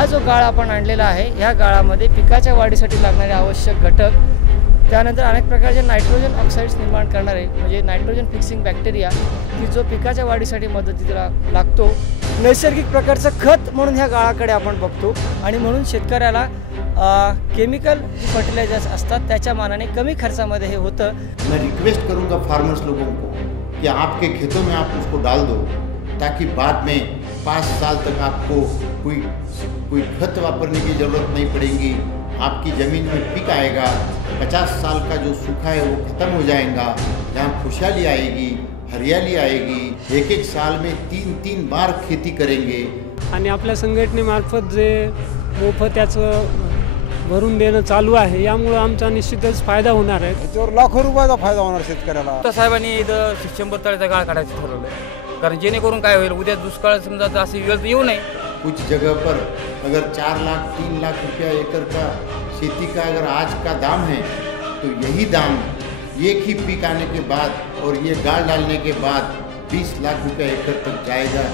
हा जो गाळा आपण आणलेला आहे, ह्या गाळामध्ये पिकाच्या वाढीसाठी लागणारे आवश्यक घटक, त्यानंतर अनेक प्रकारचे नायट्रोजन ऑक्साईड्स निर्माण करणारे म्हणजे नायट्रोजन फिक्सिंग बॅक्टेरिया की जो पिकाच्या वाढीसाठी मदतीला लागतो, नैसर्गिक प्रकारचं खत म्हणून ह्या गाळाकडे आपण बघतो. आणि म्हणून शेतकऱ्याला केमिकल फर्टिलायझर्स असतात त्याच्या मानाने कमी खर्चामध्ये हे होतं. मैं रिक्वेस्ट करूंगा फार्मर्स लोगों को कि आपके खेतों में आप उसको डाल दो, ताकि बाद में 5 साल तक आपको कोई खत वापरने की ज़रूरत नहीं पड़ेगी. आपकी ज़मीन में पिक आएगा. 50 साल का जो सूखा है वो ख़त्म हो जाएगा. जहाँ खुशहाली आएगी, हरियाली आएगी. एक साल में 3 बार खेती करेंगे. आणि आपल्या संघटनेमार्फत जे मोफत त्याचं भरून देणं चालू आहे, यामुळे आमचा निश्चितच फायदा होणार आहे. त्याच्यावर लाखो रुपयाचा फायदा होणार शेतकऱ्याला. तर साहेबांनी इथं 100 तळ्याचा गाळ काढायचं ठरवलं, कारण जेणेकरून काय होईल, उद्या दुष्काळ समजा अशी वेळ येऊ नये. कुछ जगह पर अगर 4 लाख 3 लाख रुपया एकड़ का खेती का अगर आज का दाम है, तो यही दाम एक ही पीक आने के बाद और ये गाड़ डालने के बाद 20 लाख रुपया एकड़ तक जाएगा.